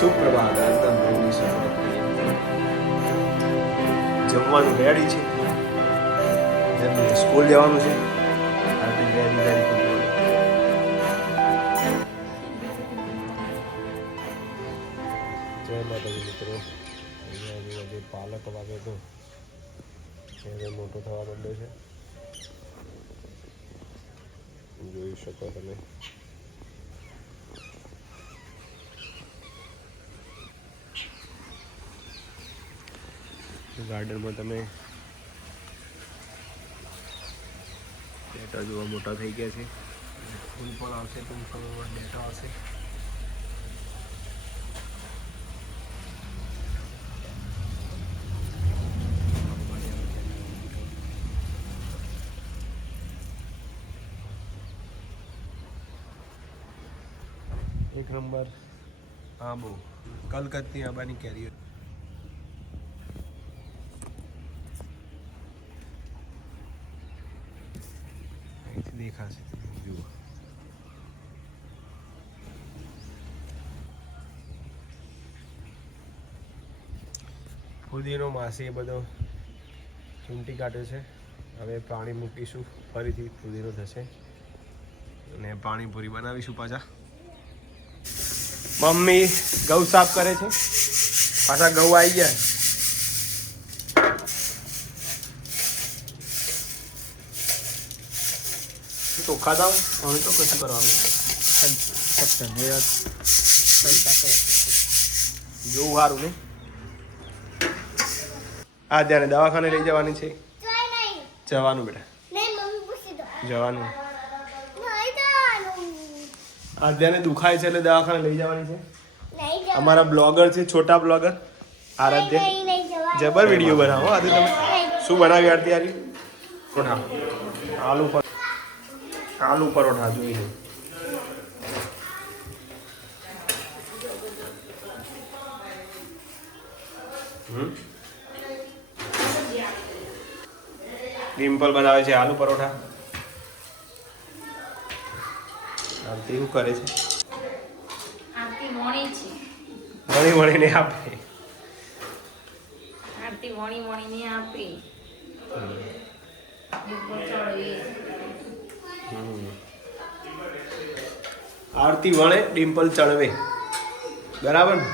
સુપ્રભાત આજના શરૂઆત જમવાનું રેડી છે. એમને સ્કૂલ જવાનું છે. ગુડ જય માતાજી મિત્રો. પાલક વાગે તો મોટો થવા માંડ્યો છે. જોઈ શકો તમે. ગાર્ડનમાં તમે ડેટા જોવા મોટા થઈ ગયા છે. ફૂલ પણ આવશે ટૂંક સમયમાં ડેટા આવશે એક નંબર. આંબો કલકત્તી આંબાની કેરીઓ ફુદીનો માસી એ બધો ચૂંટી કાઢ્યો છે. હવે પાણી મૂકીશું. ફરીથી ફુદીનો થશે. અને પાણીપુરી બનાવીશું પાછા. મમ્મી ગૌ સાફ કરે છે. પાછા ગૌ આવી ગયા. ચોખા દાવ? હવે તો કશું કરવાનું જોવું સારું ને આ ત્યારે દવાખાને લઈ જવાની છે. જવાનું બેટા. જવાનું. આ આદ્યાને દુખાય છે એટલે દવાખાને લઈ જવાની છે. અમારા બ્લોગર છે છોટા બ્લોગર. આરાધ્ય. જબર વીડિયો બનાવો. આજે તમે શું બનાવ્યું આરતી આરી પરોઠા આલુ પર આલુ પરોઠા જોઈ લો હમ? ડિમ્પલ બનાવે છે આલુ પરોઠા. આરતી શું કરે છે? મળી મળીને આપે. આરતી આપી. વણે ડિમ્પલ ચડવે બરાબર ને?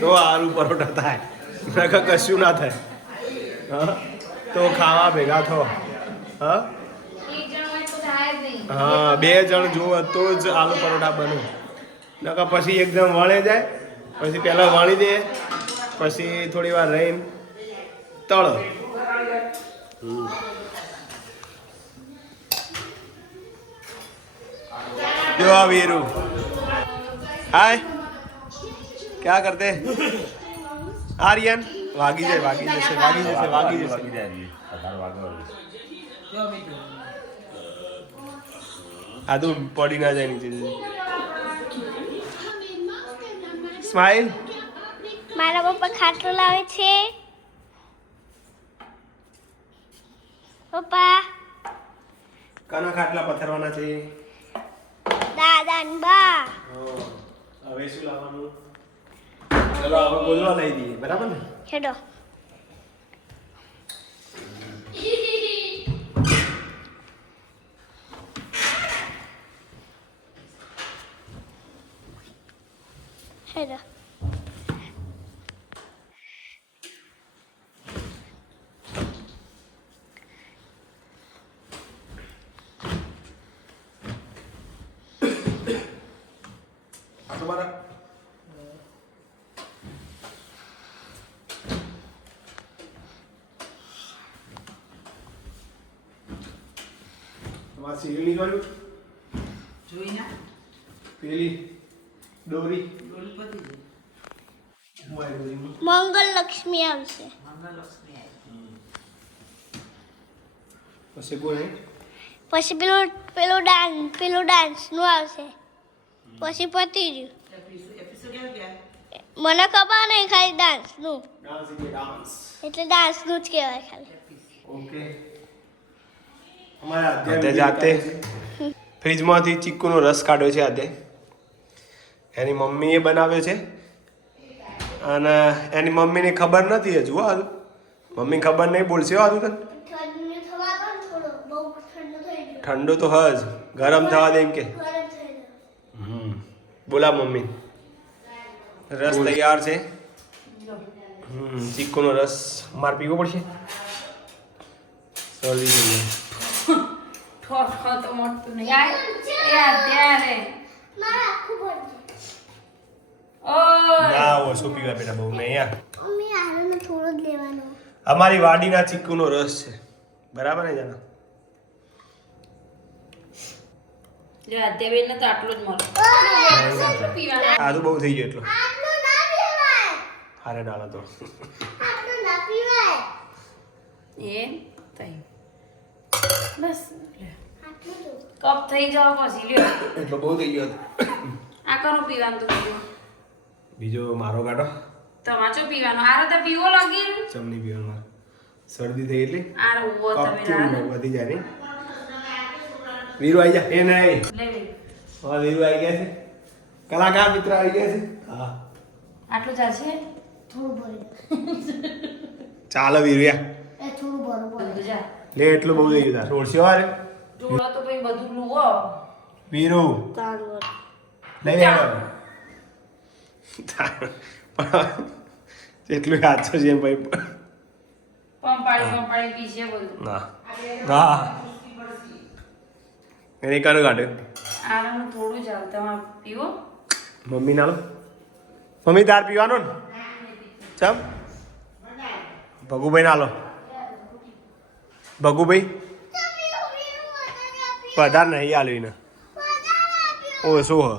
તો આલુ પરોઠા થાય. કશું ના થાય. હા? તો ખાવા ભેગા થો. હા? હા, બે જણ જુઓ તો જ આલુ પરોઠા બને. નકર પછી એકદમ વણે જાય, પછી પહેલાં વણી દે, પછી થોડી વાર રહીને તળ. જો આ વીરુ. હાય. ક્યાં કરતે? આર્યન વાગી જાય વાગી જશે વાગી જશે વાગી જશે. આ તો પડી ના જાય નીચે સ્માઈલ મારા પપ્પા ખાટલો લાવે છે. પપ્પા. કાના ખાટલા પથરવાના છે? દાદા ને બા હવે શું લાવવાનું? ચલો આપણે બોલવા લઈ દઈએ. બરાબર ને? here. તમારા સિરિયલ નીકળ્યું જોઈ ના પેલી દોરી. ડોલી પતી ગઈ હું આવી દોરીમાં? મંગલ લક્ષ્મી આવશે પછી બોલે પછી પેલું પેલું ડાન્સ પેલું ડાન્સનું આવશે પછી પતી ગયું? મને ખબર નહીં ખાલી ડાન્સનું ડાન્સ એટલે ડાન્સ. એટલે ડાન્સનું જ કહેવાય ખાલી. ઓકે. અમારા અધ્યાય જાતે. ફ્રીજમાંથી ચીકુનો રસ કાઢ્યો છે આતે એની મમ્મીએ બનાવ્યો છે. અને એની મમ્મીને ખબર નથી હજુ હાલ. મમ્મી ખબર નહીં બોલશે હો હાલ તને? ઠંડુ થવા દો ને થોડો બહુ ઠંડુ થઈ ગયું. ઠંડુ તો હજ. ગરમ થવા દે એમ કે. બોલા મમ્મી. રસ તૈયાર છે. ચીકુનો રસ. માર પીવો પડશે? શરદી થઈ ગઈ. ઠો ઠો તો મોટું નહીં મારે આખું ભરજે ના ઓછું પીવા બેટા બહુ નહીં યાર મમ્મી આને થોડો જ લેવાનો. અમારી વાડીના ચીકુનો રસ છે. બરાબર ને જાના? જો આદ્યાબેનને તો આટલું જ મળે. આ તો બહુ થઈ ગયો એટલો. આટલું ના પીવાય. હારે ડાલો તો. આટલું ના પીવાય. એ થઈ બસ. જો. કપ થઈ જાવ પછી લ્યો. એટલો બહુ થઈ ગયો આ કરો પીવાનું તો બીજો? મારો કાઢો તમાચો પીવાનો? આરો તો પીવો લાગી ચમની પીવાનો મારે. શરદી થઈ એટલી આરો ઊભો તમે કપ વધી જાય નહીં. વીરુ આવી જા. એ નહીં. હા વીરુ આવી ગયા છે. કલાકાર મિત્ર આવી ગયા છે. હા. આટલું ચાલશે? થોડું ભરી ચાલો વીરુયા એ થોડું ભરો ભરો. જા. લે એટલું બહુ થઈ ગયું છોડશો અરે ટુકડો તો પછી બધું લુવો વીરુ. તારું લઈ લે એટલું યાદ છે ભાઈ. પંપાળી પંપાળી પીશે બધું. ના. ના. એને કનું કાઢ્યું આનું થોડું ચાલ તમે પીવો? મમ્મી ના લો મમ્મી તાર પીવાનો ને? ચમ. ભગુભાઈ ના લો ભગુભાઈ? પધાર નહીં આલવીને એને ઓ શું હ?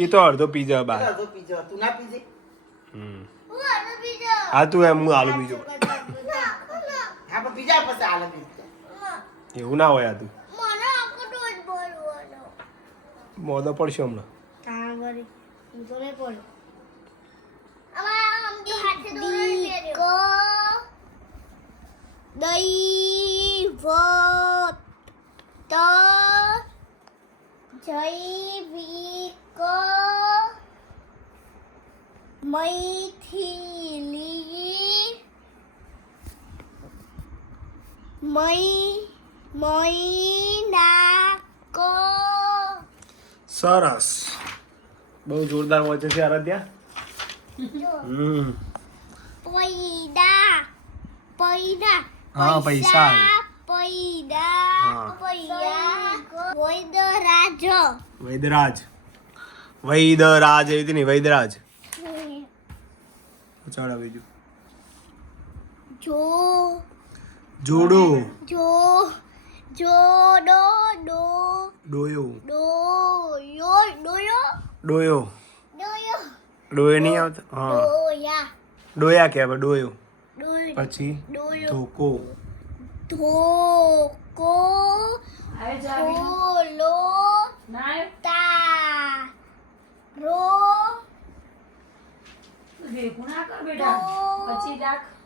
એ તો અડધો પીઝા બાર. હા તું એમ હું આલુ બીજો. એવું ના હોય આ તું. મોદો પડશે હમણાં. તો નહીં દીકો દૈવત જૈવિક મૈથિલી મૈ મૈનાકો સરસ. બહુ જોરદાર વચન છે આરાધ્યા. હમ. પૈડા પૈદા હા, પૈસા. પૈદા હા. પૈયા વૈદરાજ વૈદરાજ વૈદરાજ એવી હતી ને વૈદરાજ ચાલો બીજું જો જોડો જો જોડો ડો ડોયો ડોયો ડોયો ડોયો ડોયો ડોયો નહીં આવતો હા ડોયા ડોયા કહેવાય ડોયો ડોયો પછી ધોકો. ધોકો ખોલો ના તા રો. કર બેટા. પછી રાખ.